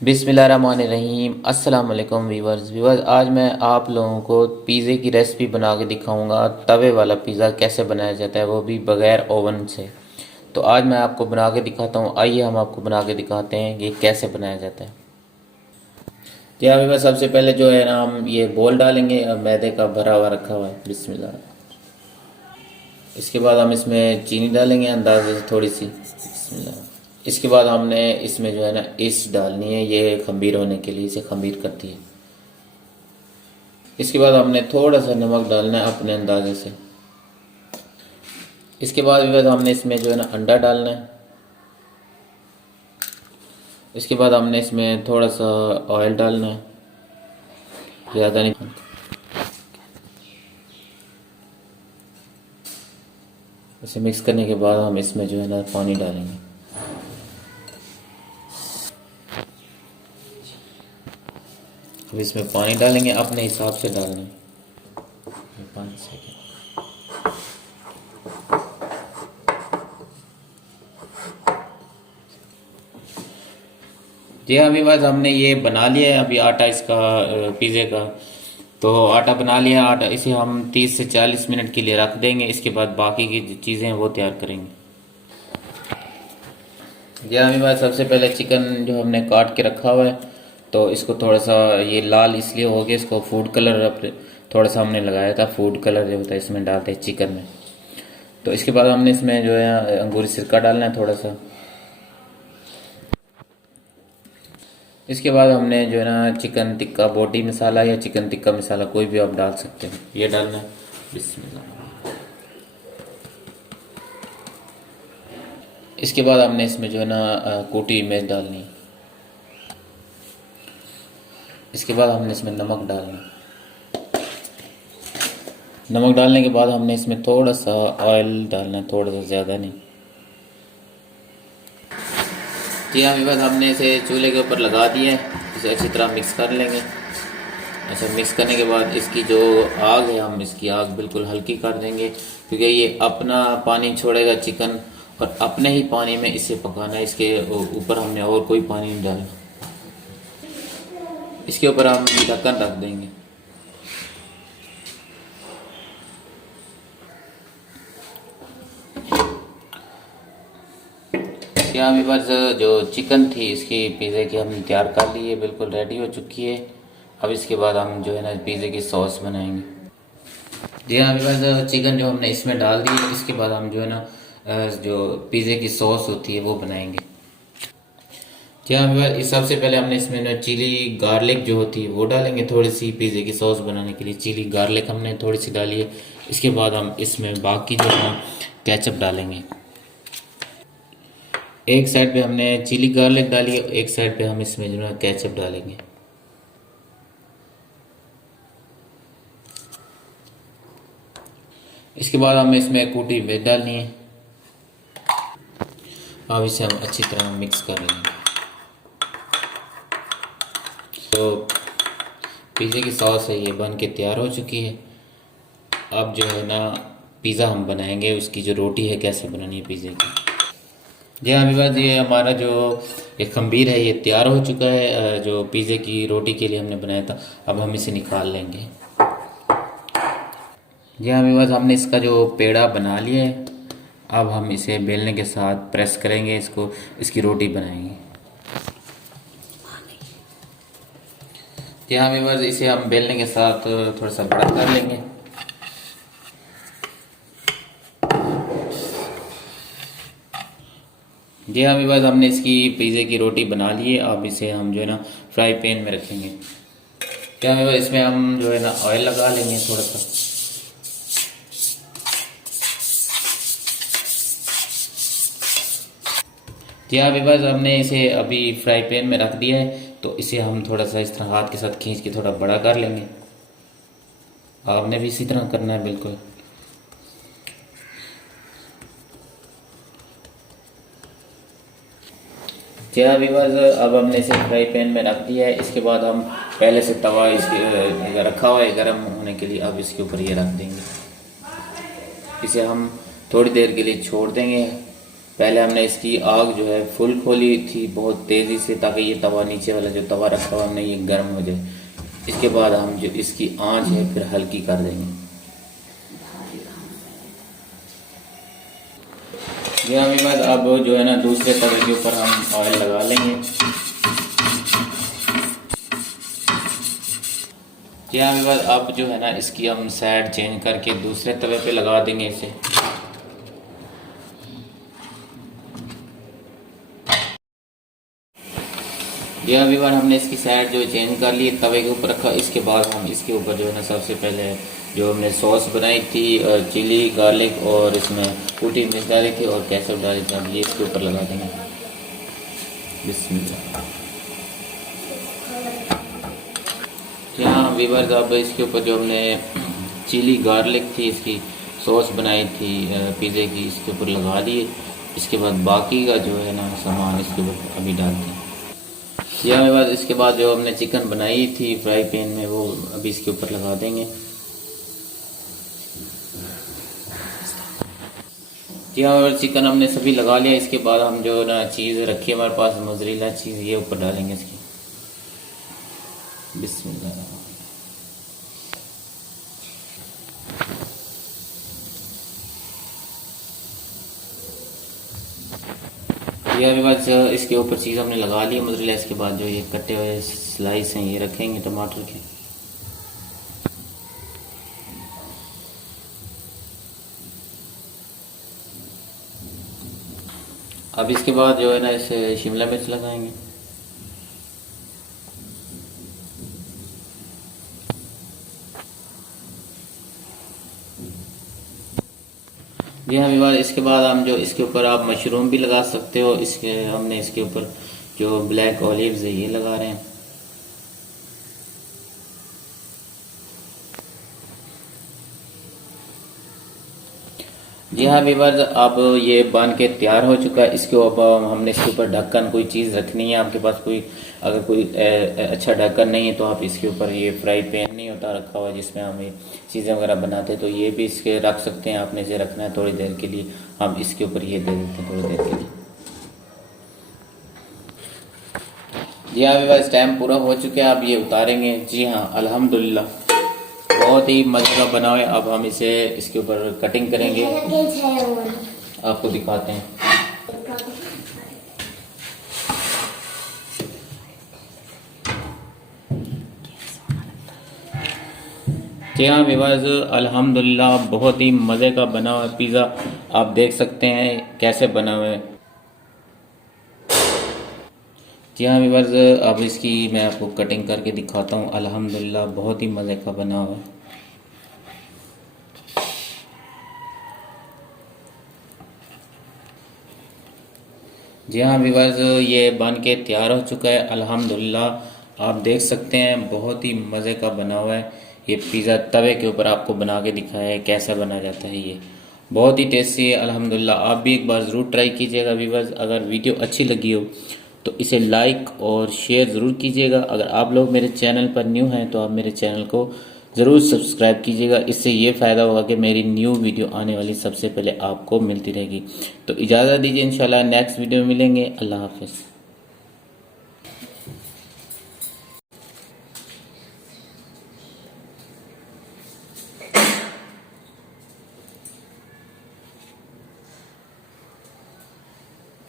बिस्मिल्लाहिर्रहमानिर्रहीम। अस्सलाम वालेकुम वीवर्स। आज मैं आप लोगों को पिज़्ज़े की रेसिपी बना के दिखाऊंगा। तवे वाला पिज़्ज़ा कैसे बनाया जाता है, वो भी बग़ैर ओवन से। तो आज मैं आपको बना के दिखाता हूँ। आइए हम आपको बना के दिखाते हैं कि कैसे बनाया जाता है। जी हाँ वीवर्स, सबसे पहले जो है ना हम ये बोल डालेंगे। मैदे का भरा हुआ रखा हुआ है। बिस्मिल्लाह। इसके बाद हम इसमें चीनी डालेंगे अंदाजे से थोड़ी सी। बिस्मिल्लाह। इसके बाद हमने इसमें जो है ना ईस्ट डालनी है, ये खमीर होने के लिए, इसे खमीर करती है। इसके बाद हमने थोड़ा सा नमक डालना है अपने अंदाजे से। इसके बाद हमने इसमें जो है ना अंडा डालना है। इसके बाद हमने इसमें थोड़ा सा ऑयल डालना है, ज़्यादा नहीं। इसे मिक्स करने के बाद हम इसमें जो है ना पानी डालेंगे। अब इसमें पानी डालेंगे, अपने हिसाब से डालना है। 5 सेकेंड। जी हाँ अभी बस हमने ये बना लिया है अभी आटा इसका, पिज़्ज़े का। तो आटा बना लिया। आटा इसे हम 30 से 40 मिनट के लिए रख देंगे। इसके बाद बाकी की चीज़ें हैं वो तैयार करेंगे। जी हाँ अभी बस सबसे पहले चिकन जो हमने काट के रखा हुआ है, तो इसको थोड़ा सा ये लाल इसलिए हो गया, इसको फूड कलर थोड़ा सा हमने लगाया था। फूड कलर जो होता है इसमें डालते हैं चिकन में। तो इसके बाद हमने इसमें जो है अंगूरी सिरका डालना है थोड़ा सा। इसके बाद हमने जो है ना चिकन टिक्का बोटी मसाला या चिकन टिक्का मसाला कोई भी आप डाल सकते हैं, ये डालना है। बिस्मिल्लाह। इसके बाद हमने इसमें जो है ना कूटी मिर्च डालनी है। इसके बाद हमने इसमें नमक डालना है। नमक डालने के बाद हमने इसमें थोड़ा सा ऑयल डालना है, थोड़ा सा, ज़्यादा नहीं। जी हाँ बस हमने इसे चूल्हे के ऊपर लगा दिया है। इसे अच्छी तरह मिक्स कर लेंगे। अच्छा, मिक्स करने के बाद इसकी जो आग है, हम इसकी आग बिल्कुल हल्की कर देंगे, क्योंकि ये अपना पानी छोड़ेगा चिकन, और अपने ही पानी में इसे पकाना है। इसके ऊपर हमने और कोई पानी नहीं डालना। इसके ऊपर हम ढक्कन रख देंगे। यहाँ मेरे पास जो चिकन थी इसकी पिज़्ज़े की हमने तैयार कर ली है, बिल्कुल रेडी हो चुकी है। अब इसके बाद हम जो है ना पिज़्ज़े की सॉस बनाएंगे। जी हाँ मेरे पास चिकन जो हमने इसमें डाल दी है। इसके बाद हम जो है ना जो पिज़्ज़े की सॉस होती है वो बनाएंगे। जी हाँ मेरे पास सबसे पहले हमने इसमें ना चिली गार्लिक जो होती है वो डालेंगे थोड़ी सी, पिज़्ज़े की सॉस बनाने के लिए चिली गार्लिक हमने थोड़ी सी डाली है। इसके बाद हम इसमें बाकी जो है ना केचप डालेंगे। एक साइड पे हमने चिली गार्लिक डाली है, एक साइड पे हम इसमें जो है केचप डालेंगे। इसके बाद हमें इसमें कूटी मिर्च डालनी है। अब इसे हम अच्छी तरह मिक्स कर लेंगे। तो पिज़्ज़े की सॉस है ये बन के तैयार हो चुकी है। अब जो है ना पिज़्ज़ा हम बनाएंगे, उसकी जो रोटी है कैसे बनानी है पिज़्ज़े की। जी हाँ अभी ये हमारा जो एक खमीर है ये तैयार हो चुका है, जो पिज़्ज़े की रोटी के लिए हमने बनाया था। अब हम इसे निकाल लेंगे। जी हाँ अभी हमने इसका जो पेड़ा बना लिया है। अब हम इसे बेलने के साथ प्रेस करेंगे, इसको, इसकी रोटी बनाएंगे। जी हाँ अभी इसे हम बेलने के साथ थोड़ा सा बड़ा कर लेंगे। जी हाँ अभी हमने इसकी पिज़्ज़े की रोटी बना ली है। अब इसे हम जो है ना फ्राई पैन में रखेंगे। क्या अभी इसमें हम जो है ना ऑयल लगा लेंगे थोड़ा सा। जी हाँ अभी हमने इसे अभी फ्राई पैन में रख दिया है, तो इसे हम थोड़ा सा इस तरह हाथ के साथ खींच के थोड़ा बड़ा कर लेंगे। आपने भी इसी तरह करना है बिल्कुल। जी हाँ व्यूअर्स, अब हमने इसे फ्राई पैन में रख दिया है। इसके बाद हम पहले से तवा इसके रखा हुआ है गर्म होने के लिए। अब इसके ऊपर ये रख देंगे। इसे हम थोड़ी देर के लिए छोड़ देंगे पहले हमने इसकी आग जो है फुल खोली थी बहुत तेज़ी से, ताकि ये तवा नीचे वाला जो तवा रखा हुआ हमने ये गर्म हो जाए। इसके बाद हम जो इसकी आंच है फिर हल्की कर देंगे। जी हाँ विवाद, अब जो है ना दूसरे तवे के ऊपर हम ऑयल लगा लेंगे। जी हाँ विवाद, अब जो है ना इसकी हम साइड चेंज करके दूसरे तवे पे लगा देंगे इसे। जी हाँ विवाद, हमने इसकी साइड जो चेंज कर ली, तवे के ऊपर रखा। इसके बाद हम इसके ऊपर जो है ना सबसे पहले जो हमने सॉस बनाई थी चिली गार्लिक और इसमें कुटी मिर्च डाली थी और केचप डाली थी, अब ये इसके ऊपर लगा देंगे। बिस्मिल्लाह। यहाँ वीवर्स, अब इसके ऊपर जो हमने चिली गार्लिक थी इसकी सॉस बनाई थी पिज़्ज़े की, इसके ऊपर लगा दिए। इसके बाद बाकी का जो है ना सामान इसके ऊपर अभी डालते हैं। यहाँ वीवर्स, इसके बाद जो हमने चिकन बनाई थी फ्राई पैन में वो अभी इसके ऊपर लगा देंगे। जी हाँ, चिकन हमने सभी लगा लिया। इसके बाद हम जो ना चीज़ रखी है हमारे पास मोज़रेला चीज़, ये ऊपर डालेंगे इसकी। बिस्मिल्लाह। ये अभी बस इसके ऊपर चीज़ हमने लगा ली मोज़रेला। इसके बाद जो ये कटे हुए स्लाइस हैं ये रखेंगे टमाटर के। अब इसके बाद जो है ना इसे शिमला मिर्च लगाएंगे। जी हाँ विवाद, इसके बाद हम जो इसके ऊपर आप मशरूम भी लगा सकते हो। इसके हमने इसके ऊपर जो ब्लैक ऑलिव्स है ये लगा रहे हैं। जी हाँ विवाद, अब ये बन के तैयार हो चुका है। इसके ऊपर हमने इसके ऊपर ढक्कन कोई चीज़ रखनी है। आपके पास कोई अगर कोई अच्छा ढक्कन नहीं है तो आप इसके ऊपर ये फ्राई पैन नहीं होता रखा हुआ जिसमें हम ये चीज़ें वगैरह बनाते हैं, तो ये भी इसके रख सकते हैं। आपने इसे रखना है थोड़ी देर के लिए, हम इसके ऊपर ये दे देते हैं थोड़ी देर के लिए। जी हाँ विवाद, टाइम पूरा हो चुका है, अब ये उतारेंगे। जी हाँ अल्हम्दुलिल्लाह बहुत ही मजे का बना है। अब हम इसे इसके ऊपर कटिंग करेंगे, आपको दिखाते हैं। जी हाँ विवाज, अल्हम्दुलिल्लाह बहुत ही मज़े का बना हुआ पिज़्ज़ा आप देख सकते हैं कैसे बना हुआ है। जी हाँ विवाज, अब इसकी मैं आपको कटिंग करके दिखाता हूँ। अल्हम्दुलिल्लाह बहुत ही मज़े का बना हुआ है। जी हाँ विवाज, ये बन के तैयार हो चुका है अल्हम्दुलिल्लाह। आप देख सकते हैं बहुत ही मज़े का बना हुआ है। ये पिज़्ज़ा तवे के ऊपर आपको बना के दिखाया है कैसा बना जाता है। ये बहुत ही टेस्टी है अल्हम्दुलिल्लाह। आप भी एक बार ज़रूर ट्राई कीजिएगा विवाज। अगर वीडियो अच्छी लगी हो तो इसे लाइक और शेयर ज़रूर कीजिएगा। अगर आप लोग मेरे चैनल पर न्यू हैं तो आप मेरे चैनल को ज़रूर सब्सक्राइब कीजिएगा। इससे ये फ़ायदा होगा कि मेरी न्यू वीडियो आने वाली सबसे पहले आपको मिलती रहेगी। तो इजाज़त दीजिए, इंशाल्लाह नेक्स्ट वीडियो में मिलेंगे। अल्लाह हाफ़िज़।